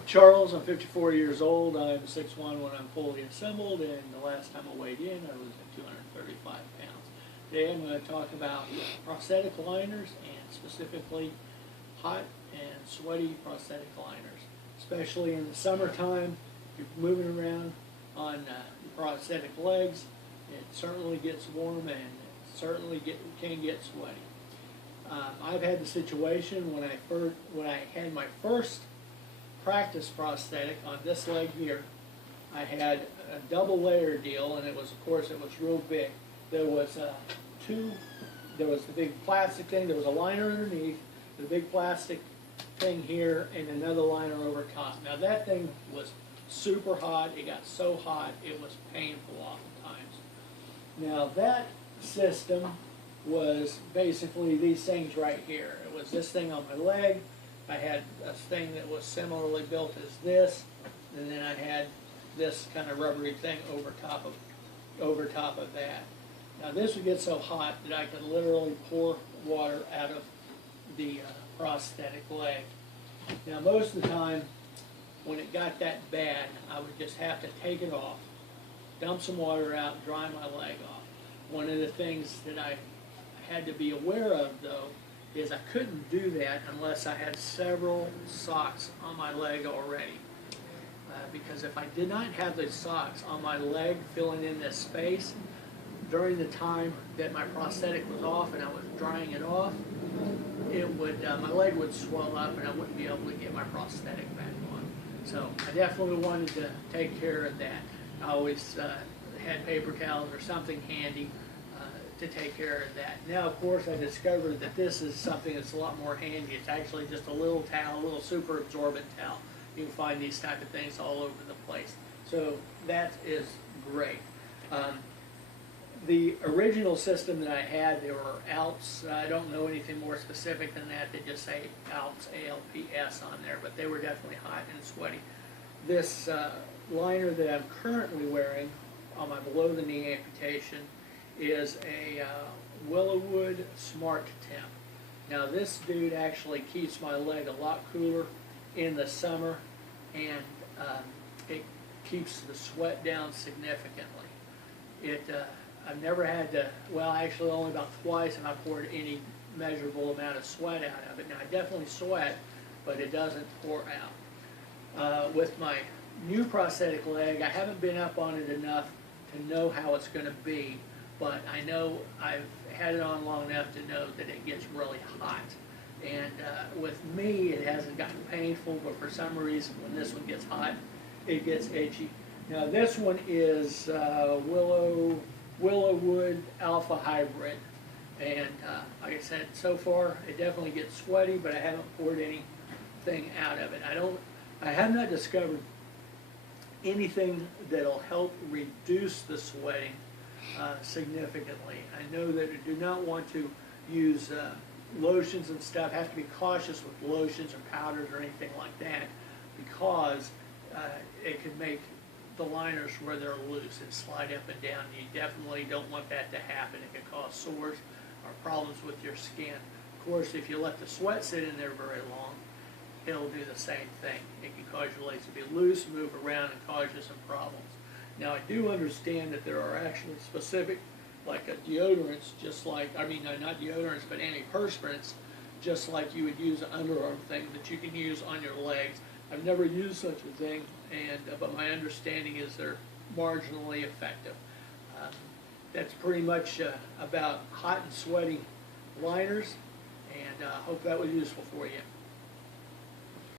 Charles, I'm 54 years old. I'm 6'1" when I'm fully assembled, and the last time I weighed in, I was at 235 pounds. Today I'm going to talk about prosthetic liners, and specifically hot and sweaty prosthetic liners. Especially in the summertime, if you're moving around on prosthetic legs, it certainly gets warm and it certainly can get sweaty. I've had the situation when I had my first practice prosthetic on this leg here. I had a double layer deal, and of course it was real big. There was the big plastic thing, there was a liner underneath, the big plastic thing here, and another liner over top. Now that thing was super hot. It got so hot it was painful oftentimes. Now that system was basically these things right here. It was this thing on my leg. I had a thing that was similarly built as this, and then I had this kind of rubbery thing over top of that. Now this would get so hot that I could literally pour water out of the prosthetic leg. Now most of the time when it got that bad, I would just have to take it off, dump some water out, dry my leg off. One of the things that I had to be aware of though is I couldn't do that unless I had several socks on my leg already. Because if I did not have the socks on my leg filling in this space, during the time that my prosthetic was off and I was drying it off, my leg would swell up and I wouldn't be able to get my prosthetic back on. So I definitely wanted to take care of that. I always had paper towels or something handy to take care of that. Now, of course, I discovered that this is something that's a lot more handy. It's actually just a little towel, a little super absorbent towel. You can find these type of things all over the place. So that is great. The original system that I had, there were ALPS. I don't know anything more specific than that. They just say ALPS, ALPS on there, but they were definitely hot and sweaty. This liner that I'm currently wearing on my below-the-knee amputation is a Willowwood Smart Temp. Now this dude actually keeps my leg a lot cooler in the summer, and it keeps the sweat down significantly. I've never had to, well actually only about twice have I poured any measurable amount of sweat out of it. Now I definitely sweat, but it doesn't pour out. With my new prosthetic leg, I haven't been up on it enough to know how it's going to be, but I know I've had it on long enough to know that it gets really hot. And with me, it hasn't gotten painful, but for some reason, when this one gets hot, it gets itchy. Now this one is Willowwood Alpha Hybrid, and like I said, so far it definitely gets sweaty, but I haven't poured anything out of it. I have not discovered anything that'll help reduce the sweating significantly. I know that I do not want to use lotions and stuff. Have to be cautious with lotions or powders or anything like that, because it can make the liners where they're loose and slide up and down. You definitely don't want that to happen. It can cause sores or problems with your skin. Of course, if you let the sweat sit in there very long, it'll do the same thing. It can cause your legs to be loose, move around, and cause you some problems. Now, I do understand that there are actually specific, like deodorants, just like, not deodorants, but antiperspirants, just like you would use an underarm thing that you can use on your legs. I've never used such a thing, but my understanding is they're marginally effective. That's pretty much about hot and sweaty liners, and I hope that was useful for you.